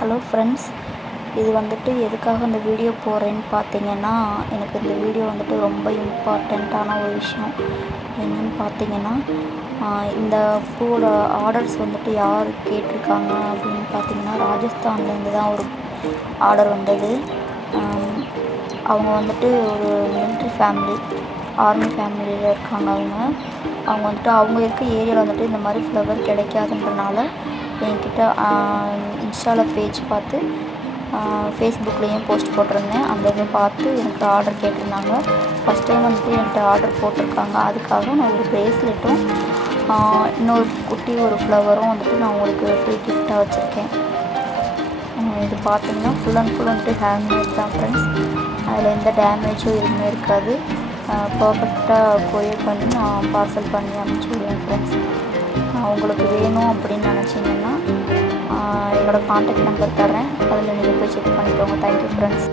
Hello friends, இது வந்துட்டு எதுக்காக இந்த வீடியோ போடுறேன்னு பார்த்தீங்கன்னா, எனக்கு இந்த வீடியோ வந்துட்டு ரொம்ப இம்பார்ட்டண்ட்டான ஒரு விஷயம். என்னென்னு பார்த்தீங்கன்னா, இந்த பூவோட ஆர்டர்ஸ் வந்துட்டு யார் கேட்டிருக்காங்க அப்படின்னு பார்த்தீங்கன்னா, ராஜஸ்தான்லேருந்து தான் ஒரு ஆர்டர் வந்தது. அவங்க வந்துட்டு ஒரு மிலிட்ரி ஃபேமிலி, ஆர்மி ஃபேமிலியில் இருக்காங்க. அவங்க வந்துட்டு அவங்க இருக்க ஏரியாவில் வந்துட்டு இந்த மாதிரி ஃப்ளவர் கிடைக்காதுன்றனால என்கிட்ட இன்ஸ்டாவில் பேஜ் பார்த்து ஃபேஸ்புக்லேயும் போஸ்ட் போட்டிருந்தேன். அந்த இதை பார்த்து எனக்கு ஆர்டர் கேட்டிருந்தாங்க. ஃபஸ்ட் டைம் வந்துட்டு என்கிட்ட ஆர்டர் போட்டிருக்காங்க. அதுக்காக நான் ஒரு ப்ரேஸ்லெட்டும் இன்னொரு குட்டி ஒரு ஃப்ளவரும் வந்துட்டு நான் உங்களுக்கு ஃப்ரீ கிஃப்டாக வச்சுருக்கேன். இது பார்த்திங்கன்னா ஃபுல் அண்ட் ஃபுல் வந்துட்டு ஹேண்ட்மேட் தான் ஃப்ரெண்ட்ஸ். அதில் எந்த டேமேஜும் எதுவுமே இருக்காது. பர்ஃபெக்டாக கொரியர் பண்ணி நான் பார்சல் பண்ணி அனுப்பிச்சி விடுவேன் ஃப்ரெண்ட்ஸ். உங்களுக்கு வேணும் அப்படின்னு நினச்சிங்கன்னா என்னோடய கான்டாக்ட் நம்பர் தரேன். அதில் நீங்கள் போய் செக் பண்ணிக்கோங்க. Thank you friends.